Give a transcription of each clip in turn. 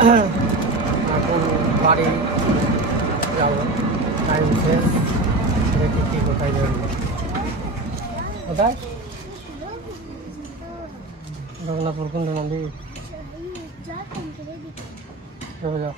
এখন বাড়ি যাবো, টাইম শেষ, দেখি কি কোথায় যাবো। কোথায়? জগন্নাথপুর কুণ্ড মন্দির যাবো, যাও।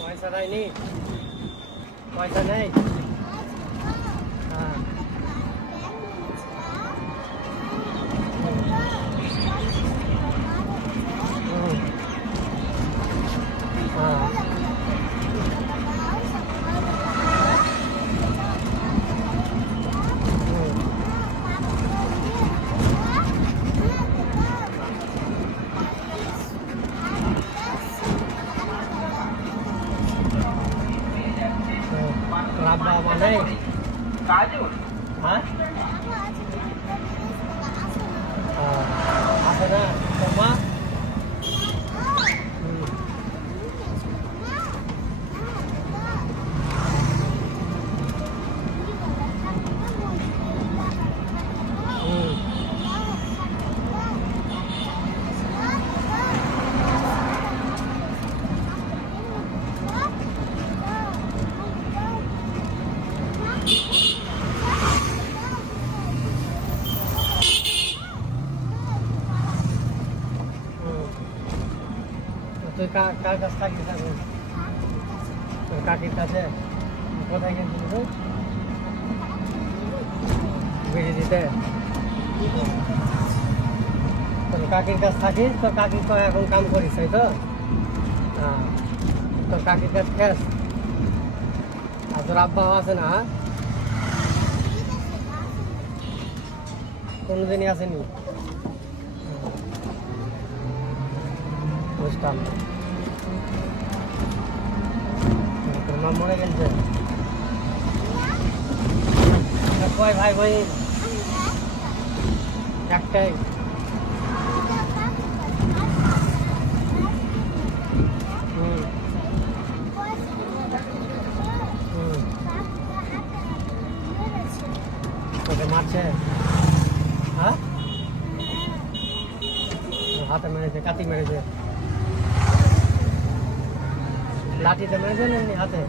পয়সা দেয়নি, পয়সা নেই। হ্যাঁ, রাব্বা মানে হ্যাঁ আছে না তোমা? তুই কার কাছে থাকিস এখন? তোর কাকির কাছে? কোথায় গেছিলি তুই? বিড়ি দিতে? তোর কাকির কাছে থাকিস? তোর কাকি তো এখন কাম করিস, তাই তো? হ্যাঁ, তোর কাকির কাছে খেস? আর তোর আব্বাও আছে না? কোনোদিনই আসেনি? বুঝতাম না। তোর মা মরে গেছে? কয় ভাই ভাই? একটাই? তোকে মারছে? হ্যাঁ, হাতে মেরেছে, কাতি মেরেছে? লাঠিতে মেরেছে না এমনি হাতে?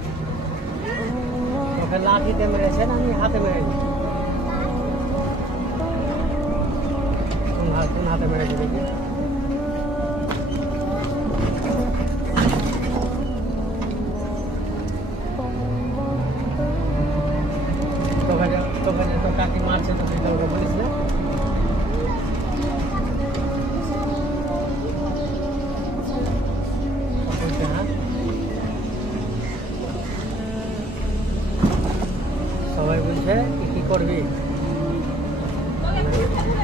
ওকে লাঠিতে মেরেছে না আমি হাতে মেরেছি? কোন হাতে মেরেছে দেখি? তোকে যে তোর কাকি মারছে তো তুই কাউকে বলিস না? হ্যাঁ, সবাই বলছে কি করবি?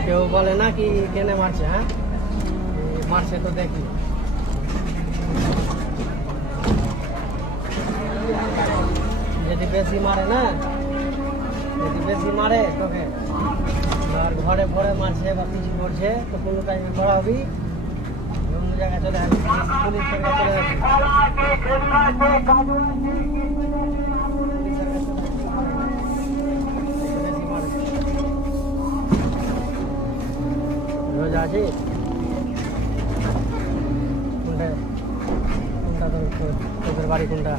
কেউ বলে না কি কেনে মারছে? হ্যাঁ, মারছে তো দেখি। যদি বেশি মারে না, যদি বেশি মারে তোকে আর ঘরে ভরে মারছে বা কিছু করছে তো কোনো টাইমে পড়াবি, অন্য জায়গায় চলে আসবি, পুলিশের কাছে চলে আসবি। রোজ আছে কোনটা? কোনটা তোদের বাড়ি কোনটা?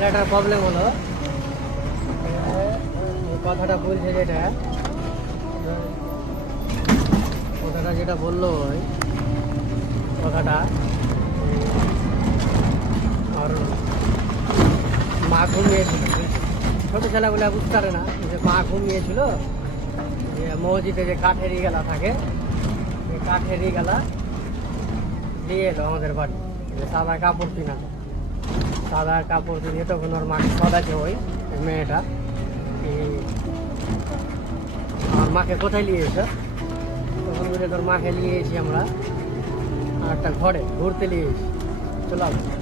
ছেলেটার প্রবলেম হলো এই কথাটা বলছে কথাটা যেটা বললো ওই কথাটা আর মা ঘুমিয়েছিল, ছোটো ছেলেগুলো বুঝতে পারে না যে মা ঘুমিয়েছিল, যে মসজিদে যে কাঠের গেলা থাকে এই কাঠের গেলা দিয়ে এলো আমাদের বাড়ি, যে সাদা কাপড় কিনা, সাদা কাপড় কিনে তখন ওর মাকে সদাচ্ছে ওই মেয়েটা আমার মাকে কোথায় নিয়ে এসে, তখন বলে তোর মাকে নিয়ে এসি আমরা আর একটা ঘরে ঘুরতে নিয়ে এসি, চলে আসবে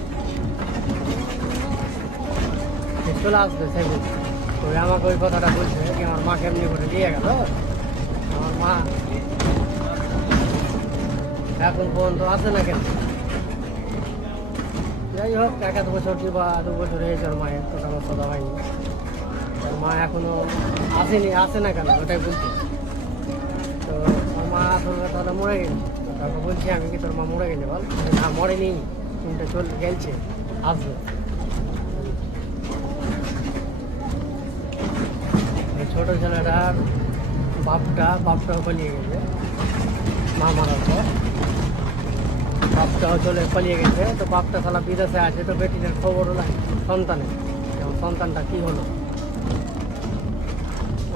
চলে আসবে সেই তো আমাকে ওই কথাটা বলছে কি আমার মাকে এমনি করে নিয়ে গেল, আমার মা এখন পর্যন্ত আসে না কেন। যাই হোক 1 বছর কি বা 2 বছর হয়েছে ওর মায়ের, তো আমার সদা হয়নি, ওর মা এখনো আসে না কেন ওটাই বলছে। তো ওর মা আসলে তাহলে মরে গেছে, তারপর বলছি আমি কি তোর মা মরে গেছে বল, না মরেনি কিন্তু চলে গেছে আসবে। ছোটো ছেলেটার বাপটাও পালিয়ে গেছে, মা মারার পর বাপটাও পালিয়ে গেছে, তো বাপটা সালা বিদেশে আছে, তো বেটিদের খবরও নাই সন্তানের, সন্তানটা কী হলো।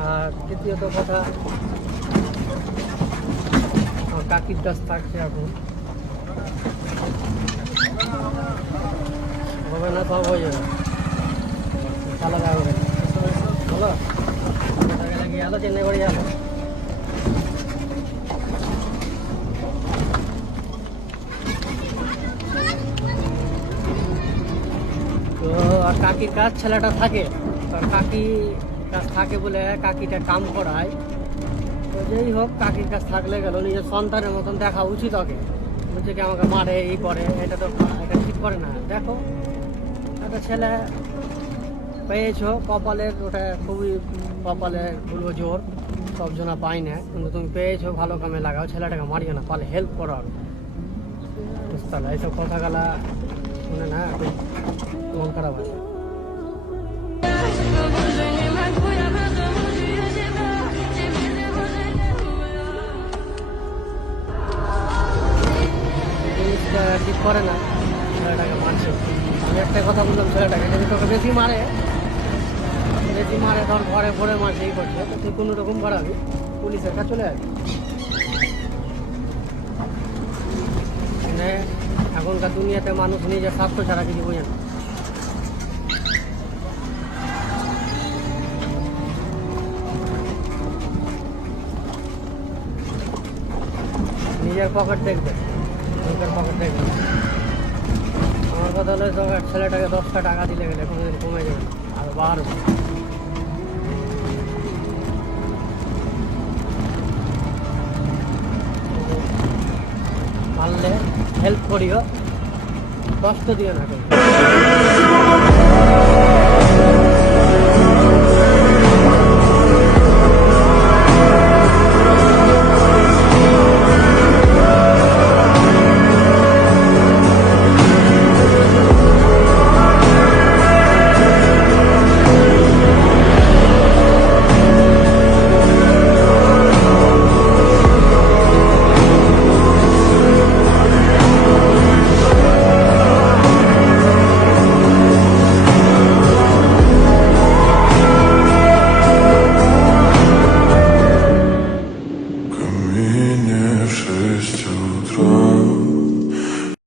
আর তৃতীয়ত কথা আমার কাকির কাছ থাকছে এখন, হবে না সব হয়ে যাবে সালা যাবে বলো গেলো চেন্নাই বাড়ি যাবো। তো আর কাকির কাজ ছেলেটা থাকে, আর কাকি কাজ থাকে বলে কাকিটা কাম করায়, তো যেই হোক কাকির কাজ থাকলে গেল নিজের সন্তানের মতন দেখা উচিত ওকে, বলছে কি আমাকে মারে এই করে, এটা তো এটা ঠিক করে না। দেখো একটা ছেলে পেয়েছো কপালের, ওটা খুবই কপালের বলবো জোর, সব জনা পাই না, কিন্তু তুমি পেয়েছো ভালো কামে লাগাও, ছেলেটাকে মারিও না, পারলে হেল্প করো আর বুঝতে পারলে। এইসব কথাগুলা শুনে না একটু মন খারাপ হয়। জিনিসটা ঠিক করে না, ছেলেটাকে মারছে। আমি একটা কথা বললাম ছেলেটাকে, যদি তোকে বেশি মারে ধর ঘরে ভরে মারছে এই করছে, তো তুই কোনো রকম বাড়াবি, পুলিশের কাছে চলে আসবি। মানে এখনকার দুনিয়াতে মানুষ নিজের স্বার্থ ছাড়া কিছু বোঝে না। নিজের পকেট দেখবে, লোকের পকেট দেখবে। আমার কথা হলো ছেলেটাকে 10টা টাকা দিলে গেলে কোনোদিন কমে যাবে আর বাড়বে। পারলে হেল্প করিও, কষ্ট দিও না।